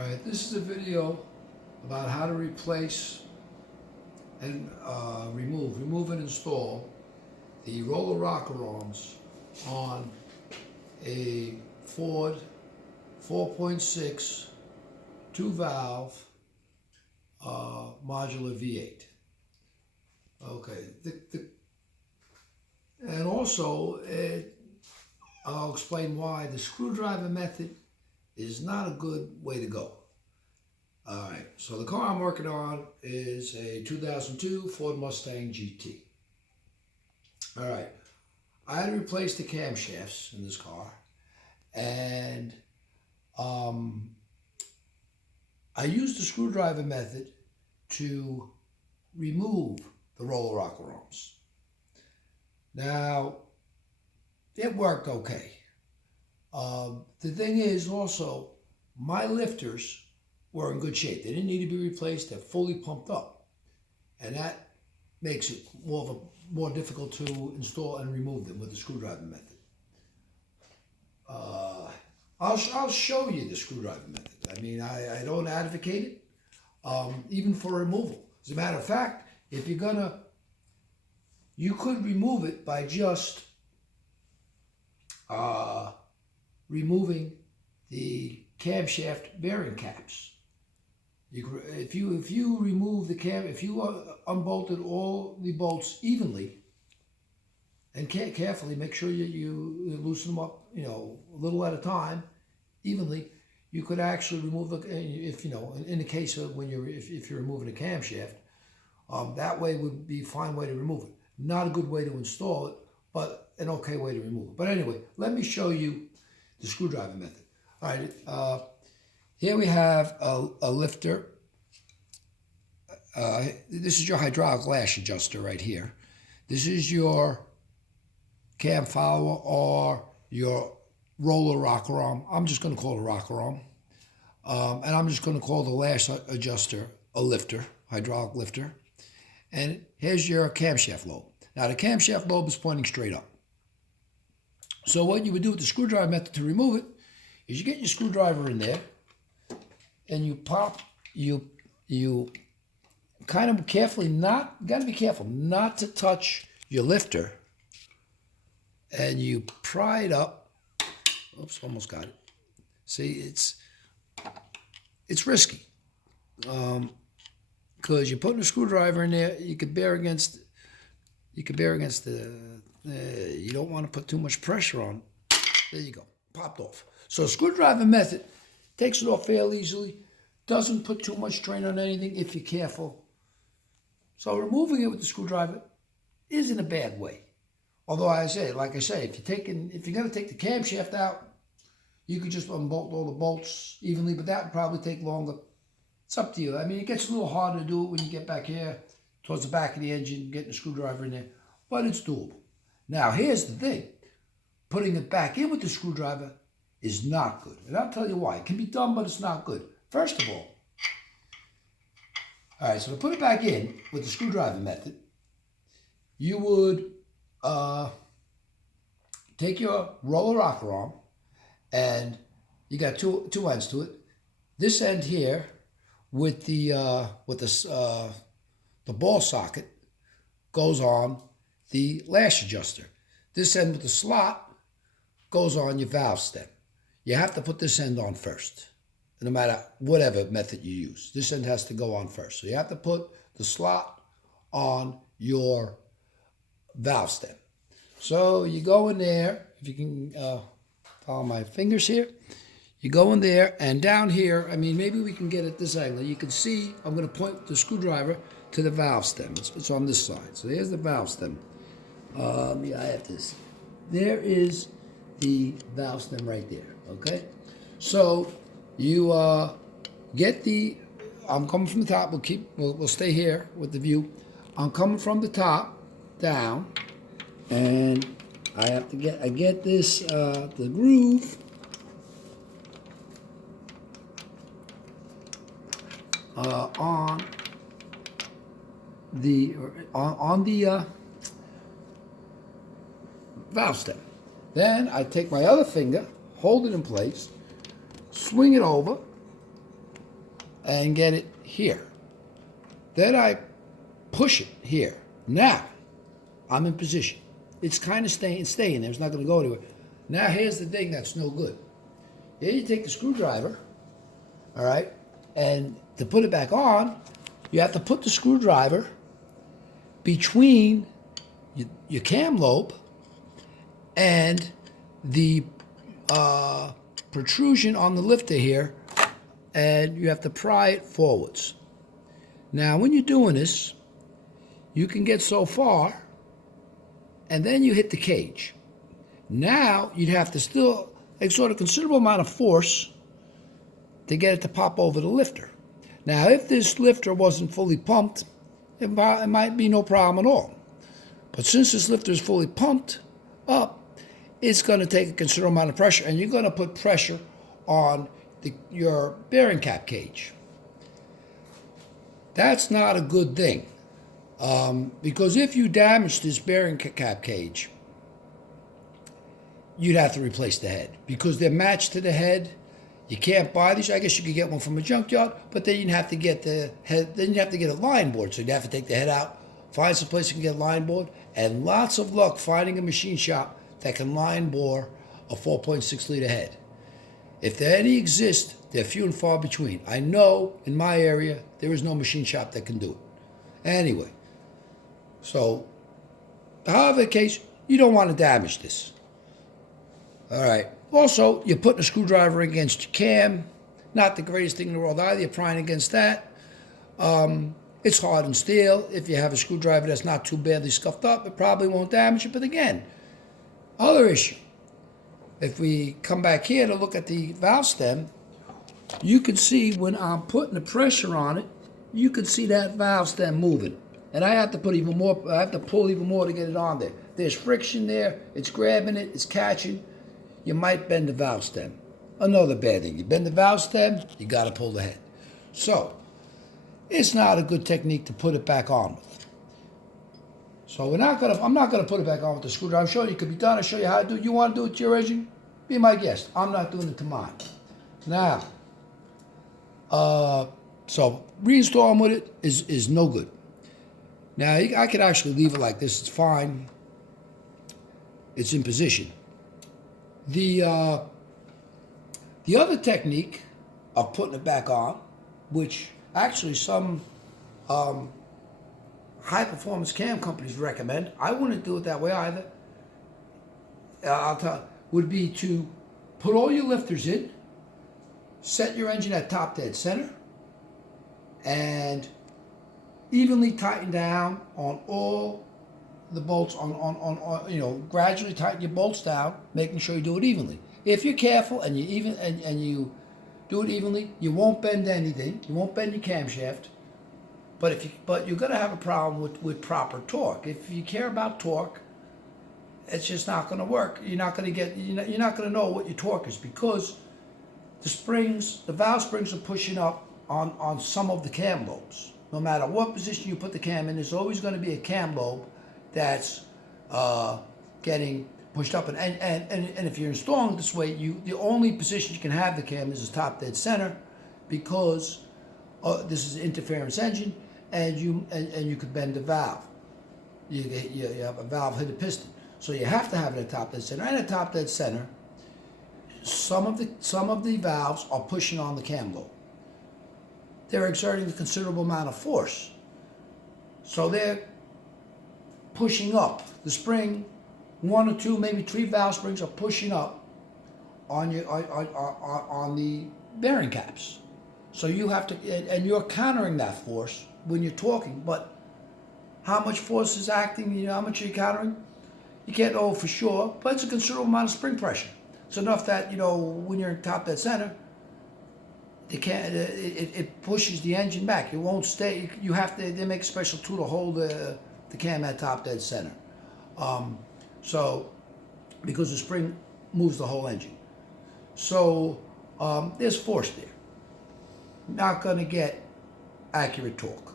Alright, this is a video about how to replace and remove and install the roller rocker arms on a Ford 4.6 two-valve modular V8. Okay, and also I'll explain why the screwdriver method is not a good way to go. Alright, so the car I'm working on is a 2002 Ford Mustang GT. Alright, I had to replace the camshafts in this car, and I used the screwdriver method to remove the roller rocker arms. Now, it worked okay. The thing is also, my lifters were in good shape. They didn't need to be replaced. They're fully pumped up. And that makes it more difficult to install and remove them with the screwdriver method. I'll show you the screwdriver method. I mean, I don't advocate it, even for removal. As a matter of fact, if you're gonna, you could remove it by just removing the camshaft bearing caps. If you remove the cam, if you unbolted all the bolts evenly and carefully, make sure you loosen them up, a little at a time, evenly, you could actually remove the, if in the case of when if you're removing a camshaft, that way would be a fine way to remove it. Not a good way to install it, but an okay way to remove it. But anyway, let me show you the screwdriver method. All right, here we have a lifter. This is your hydraulic lash adjuster right here. This is your cam follower or your roller rocker arm. I'm just going to call it a rocker arm. And I'm just going to call the lash adjuster a lifter, hydraulic lifter. And here's your camshaft lobe. Now the camshaft lobe is pointing straight up. So what you would do with the screwdriver method to remove it is you get your screwdriver in there and you pop, you kind of carefully you gotta be careful not to touch your lifter, and you pry it up. Oops, almost got it. See, it's risky. Because you're putting a screwdriver in there, you could bear against the, you don't want to put too much pressure on. There you go, popped off. So screwdriver method takes it off fairly easily, doesn't put too much strain on anything if you're careful. So removing it with the screwdriver isn't a bad way. Although like I say, if you're gonna take the camshaft out, you could just unbolt all the bolts evenly, but that would probably take longer. It's up to you. I mean, it gets a little harder to do it when you get back here towards the back of the engine, getting the screwdriver in there, but it's doable. Now, here's the thing. Putting it back in with the screwdriver is not good. And I'll tell you why. It can be done, but it's not good. First of all right, so to put it back in with the screwdriver method, you would take your roller rocker arm, and you got two ends to it. This end here with the ball socket goes on the lash adjuster. This end with the slot goes on your valve stem. You have to put this end on first, no matter whatever method you use. This end has to go on first. So you have to put the slot on your valve stem. So you go in there, if you can follow my fingers here, you go in there, and down here, I mean, maybe we can get at this angle. You can see I'm going to point the screwdriver to the valve stem. It's on this side. So there's the valve stem. Yeah, I have this. There is the valve stem right there. Okay, so you get the. I'm coming from the top. We'll stay here with the view. I'm coming from the top down, and I get this the groove on the valve stem. Then I take my other finger, hold it in place, swing it over, and get it here. Then I push it here. Now, I'm in position. It's kind of staying there. It's not going to go anywhere. Now, here's the thing that's no good. Here you take the screwdriver, all right, and to put it back on, you have to put the screwdriver between your cam lobe and the protrusion on the lifter here, and you have to pry it forwards. Now, when you're doing this, you can get so far, and then you hit the cage. Now, you'd have to still exert a considerable amount of force to get it to pop over the lifter. Now, if this lifter wasn't fully pumped, it might be no problem at all. But since this lifter is fully pumped up, it's going to take a considerable amount of pressure, and you're going to put pressure on your bearing cap cage. That's not a good thing, because if you damage this bearing cap cage, you'd have to replace the head because they're matched to the head. You can't buy these. I guess you could get one from a junkyard, but then you'd have to get the head. Then you'd have to get a line board, so you'd have to take the head out, find some place you can get a line board, and lots of luck finding a machine shop that can line bore a 4.6 liter head. If there any exist, they're few and far between. I know in my area there is no machine shop that can do it. Anyway, so however the case, you don't want to damage this. All right. Also, you're putting a screwdriver against your cam. Not the greatest thing in the world either. You're prying against that. It's hardened steel. If you have a screwdriver that's not too badly scuffed up, it probably won't damage it. But again, other issue. If we come back here to look at the valve stem, you can see when I'm putting the pressure on it, you can see that valve stem moving. And I have to put even more, I have to pull even more to get it on there. There's friction there, it's grabbing it, it's catching. You might bend the valve stem. Another bad thing, you bend the valve stem, you gotta pull the head. So, it's not a good technique to put it back on with. So I'm not gonna put it back on with the screwdriver. I'm showing you it could be done. I'll show you how to do it. You wanna do it to your engine? Be my guest. I'm not doing it to mine. Now, so reinstalling with it is no good. Now, I could actually leave it like this. It's fine. It's in position. The other technique of putting it back on, which actually some high-performance cam companies recommend, I wouldn't do it that way either, would be to put all your lifters in, set your engine at top dead center, and evenly tighten down on all the bolts gradually tighten your bolts down, making sure you do it evenly. If you're careful and you do it evenly, you won't bend anything. You won't bend your camshaft. But you're gonna have a problem with proper torque. If you care about torque, it's just not gonna work. You're not gonna know what your torque is because the valve springs are pushing up on some of the cam lobes. No matter what position you put the cam in, there's always going to be a cam lobe that's getting pushed up. And if you're installing it this way, the only position you can have the cam is top dead center, because this is an interference engine, and you could bend the valve. You have a valve hit a piston, so you have to have it at top dead center. And at top dead center, some of the valves are pushing on the cam lobe. They're exerting a considerable amount of force. So they're pushing up. The spring, one or two, maybe three valve springs are pushing up on the bearing caps. So you have to, and you're countering that force when you're torquing. But how much force is acting? How much are you countering? You can't know for sure, but it's a considerable amount of spring pressure. It's enough that when you're in top dead center, it pushes the engine back. It won't stay. They make a special tool to hold the cam at top dead center. So because the spring moves the whole engine. So there's force there. Not going to get accurate torque.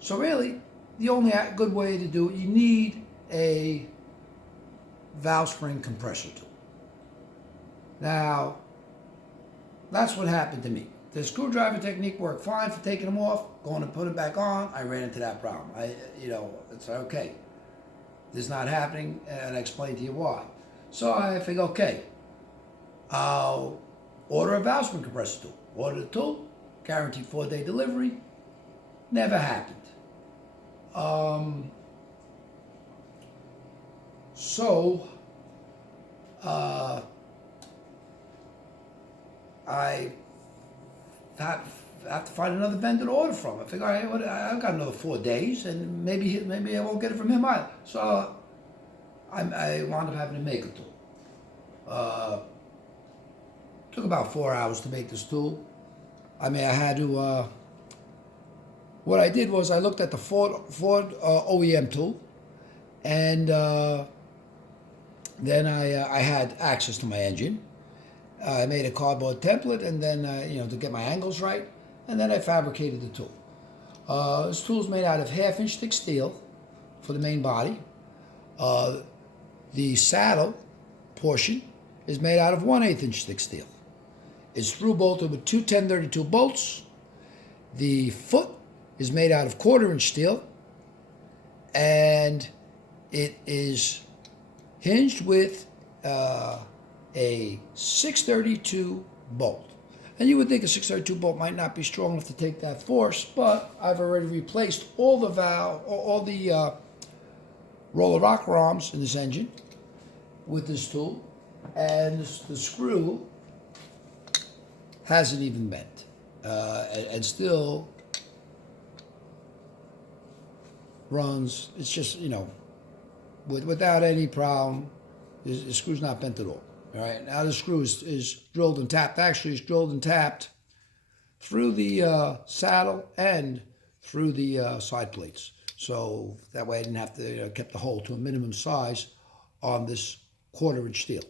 So really, the only good way to do it, you need a valve spring compressor tool. Now, that's what happened to me. The screwdriver technique worked fine for taking them off. Going to put them back on, I ran into that problem. It's like, okay, this is not happening, and I explained to you why. So I figured, okay, I'll order a valve spring compressor tool. Order the tool, guaranteed 4-day delivery. Never happened. I have to find another vendor to order from. I figure, all right, I've got another 4 days, and maybe I won't get it from him either. So I wound up having to make a tool. Took about 4 hours to make this tool. I had to. What I did was I looked at the Ford OEM tool, and then I had access to my engine. I made a cardboard template, and then to get my angles right, and then I fabricated the tool. This tool is made out of 1/2-inch thick steel for the main body. The saddle portion is made out of 1/8-inch thick steel. It's through bolted with 2 1032 bolts. The foot is made out of 1/4-inch steel, and it is hinged with a 632 bolt. And you would think a 632 bolt might not be strong enough to take that force, but I've already replaced all the roller rocker arms in this engine with this tool, and the screw hasn't even bent, and still runs. It's just, without any problem. The screw's not bent at all. All right, now the screw is drilled and tapped. Actually, it's drilled and tapped through the saddle and through the side plates. So that way I didn't have to, kept the hole to a minimum size on this 1/4-inch steel.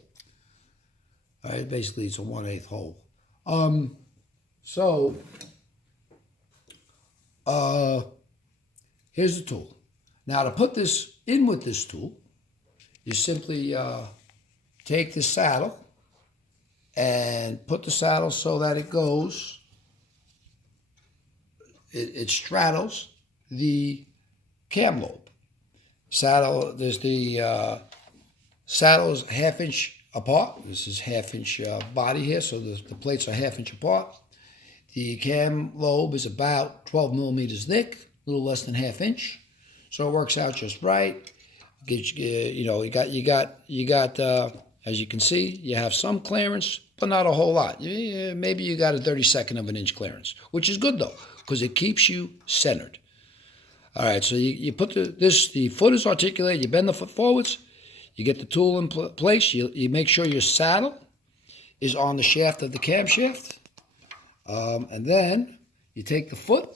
All right, basically it's a 1/8 hole. Here's the tool. Now to put this in with this tool, you simply take the saddle and put the saddle so that it goes, it straddles the cam lobe. There's the saddle is 1/2-inch apart. This is 1/2-inch body here, so the plates are 1/2-inch apart. The cam lobe is about 12 millimeters thick, a little less than 1/2-inch, so it works out just right. You got. As you can see, you have some clearance, but not a whole lot. Maybe you got a 32nd of an inch clearance, which is good though, because it keeps you centered. All right, so you put the foot is articulated, you bend the foot forwards, you get the tool in place, you make sure your saddle is on the shaft of the camshaft, and then you take the foot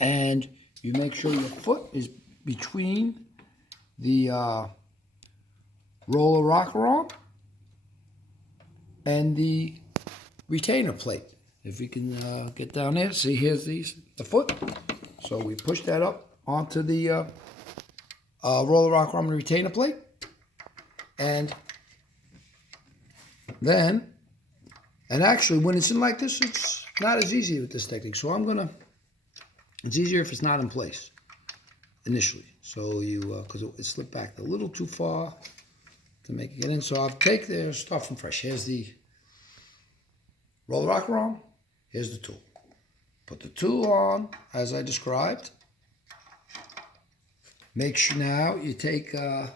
and you make sure your foot is between the roller rocker arm and the retainer plate. If we can get down there, see, here's the foot. So we push that up onto the roller rocker arm and retainer plate, and then, and actually when it's in like this, it's not as easy with this technique. So it's easier if it's not in place initially. So because it slipped back a little too far to make it get in. So I'll start from fresh. Here's the roller rocker arm. Here's the tool. Put the tool on as I described. Make sure now you take the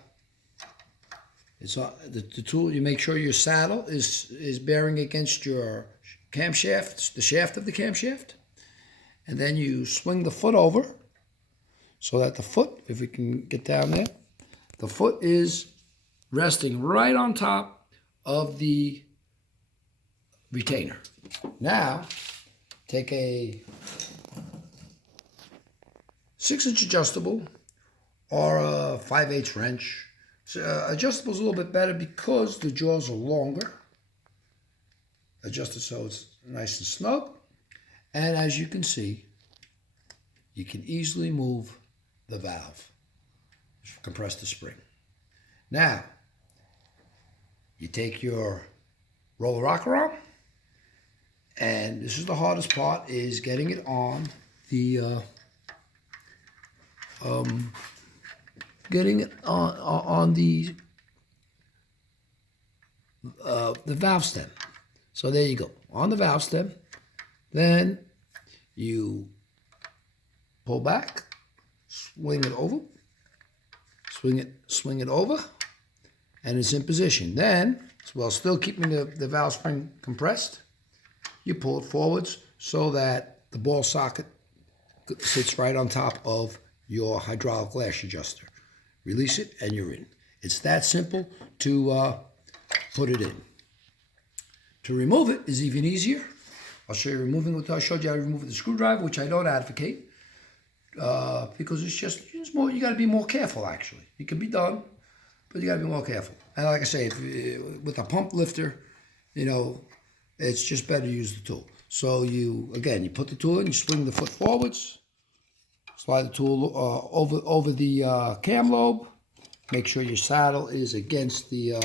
tool. You make sure your saddle is bearing against your camshaft, the shaft of the camshaft, and then you swing the foot over so that the foot, if we can get down there, the foot is resting right on top of the retainer. Now, take a 6-inch adjustable or a 5/8 wrench. So, adjustable is a little bit better because the jaws are longer. Adjust it so it's nice and snug. And as you can see, you can easily move the valve. Compress the spring. Now, you take your roller rocker arm, And this is the hardest part, is getting it on the the valve stem. So there you go, on the valve stem. Then you pull back, swing it over, swing it over, and it's in position. Then, while still keeping the valve spring compressed, you pull it forwards so that the ball socket sits right on top of your hydraulic lash adjuster. Release it and you're in. It's that simple to put it in. To remove it is even easier. I'll show you removing what I showed you how to remove with the screwdriver, which I don't advocate, because it's more, you got to be more careful actually. It can be done, but you got to be more careful. And like I say, with a pump lifter, you know, it's just better to use the tool. So you put the tool in, you swing the foot forwards, slide the tool over the cam lobe, make sure your saddle is against the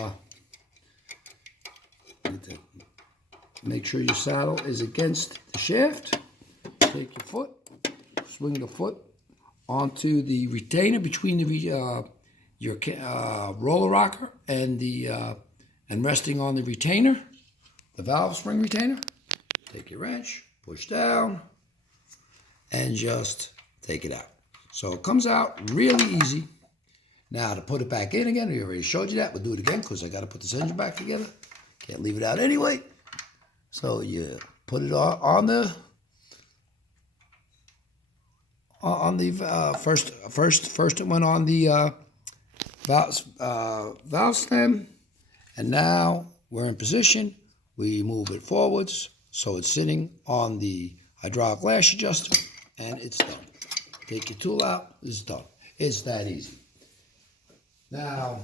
shaft. Take your foot, swing the foot onto the retainer between your roller rocker and and resting on the retainer, the valve spring retainer. Take your wrench, push down, and just take it out. So it comes out really easy. Now to put it back in again, we already showed you that. We'll do it again because I got to put this engine back together. Can't leave it out anyway. So you put it on the first it went on the valve stem, and now we're in position. We move it forwards so it's sitting on the hydraulic lash adjuster, and it's done. Take your tool out, it's done. It's that easy. Now,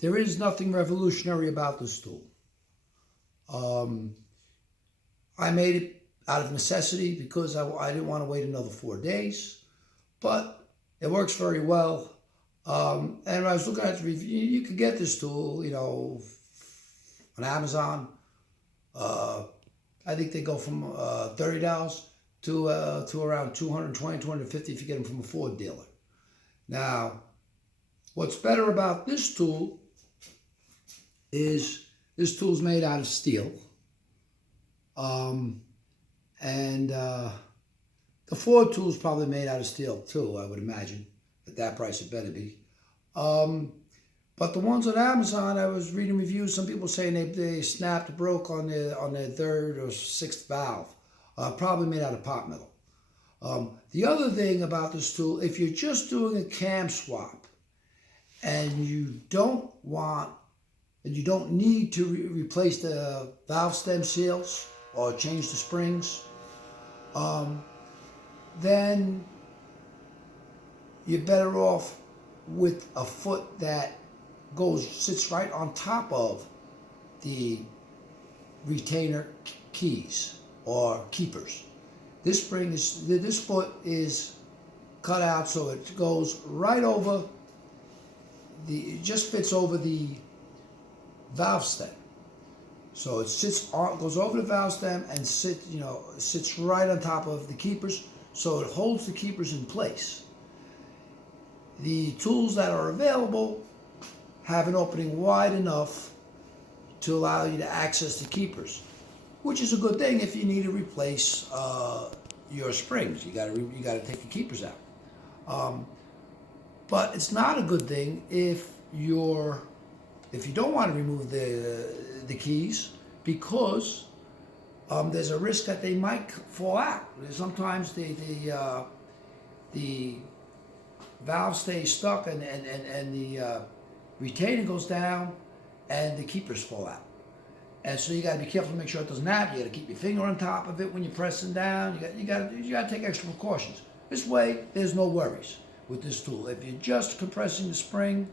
there is nothing revolutionary about this tool. I made it out of necessity because I didn't want to wait another 4 days, but it works very well. And when I was looking at the review, you could get this tool, you know, on Amazon. I think they go from $30 to around $220, $250 if you get them from a Ford dealer. Now, what's better about this tool is this tool's made out of steel. The Ford tool's probably made out of steel too, I would imagine. At that price, it better be. But the ones on Amazon, I was reading reviews. Some people saying they snapped, broke on their third or sixth valve. Probably made out of pot metal. The other thing about this tool, if you're just doing a cam swap and you don't need to replace the valve stem seals or change the springs, then you're better off with a foot that sits right on top of the retainer keys or keepers. This foot is cut out so it goes right over it just fits over the valve stem. So it goes over the valve stem and sits right on top of the keepers, so it holds the keepers in place. The tools that are available have an opening wide enough to allow you to access the keepers, which is a good thing if you need to replace your springs. You got to take the keepers out. But it's not a good thing if you don't want to remove the keys, because there's a risk that they might fall out. Sometimes the valve stays stuck and the retainer goes down and the keepers fall out. And so you got to be careful to make sure it doesn't happen. You got to keep your finger on top of it when you're pressing down. You got to take extra precautions. This way, there's no worries with this tool. If you're just compressing the spring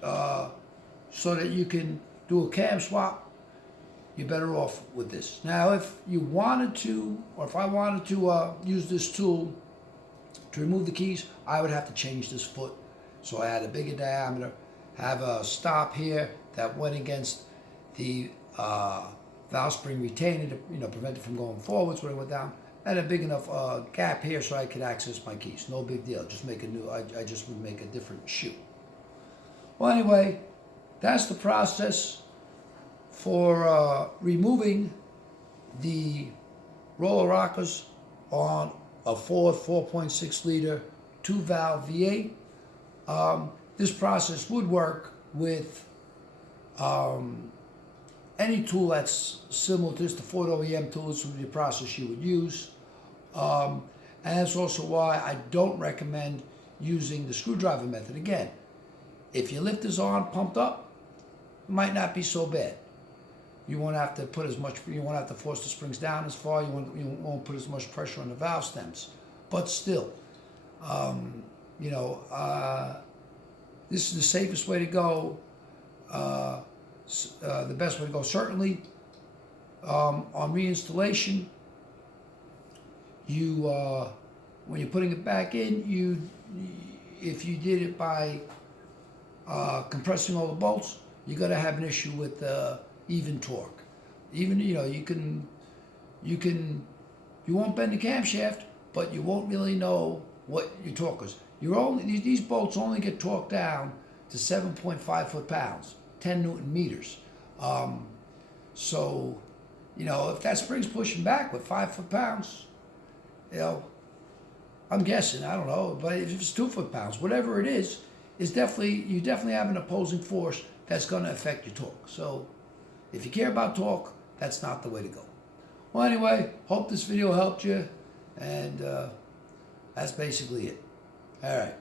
so that you can do a cam swap, you're better off with this. Now, if you wanted to, or if I wanted to use this tool to remove the keys, I would have to change this foot. So I had a bigger diameter, have a stop here that went against the valve spring retainer to prevent it from going forwards when it went down, and a big enough gap here so I could access my keys. No big deal. Just make a new. I just would make a different shoe. Well, anyway, that's the process for removing the roller rockers on a Ford 4.6 liter 2-valve V8. This process would work with any tool that's similar to this. The Ford OEM tool is the process you would use. And that's also why I don't recommend using the screwdriver method. Again, if your lift is on, pumped up, it might not be so bad. You won't have to put as much, you won't have to force the springs down as far, you won't put as much pressure on the valve stems. But still, this is the safest way to go, the best way to go. Certainly, on reinstallation, when you're putting it back in, if you did it by compressing all the bolts, you're going to have an issue with even torque. Even you won't bend the camshaft, but you won't really know what your torque is. These bolts only get torqued down to 7.5 foot-pounds, 10 Newton meters. So, if that spring's pushing back with 5 foot-pounds, I'm guessing, I don't know, but if it's 2 foot-pounds, whatever it is you definitely have an opposing force that's going to affect your torque. So, if you care about torque, that's not the way to go. Well, anyway, hope this video helped you, and that's basically it. All right.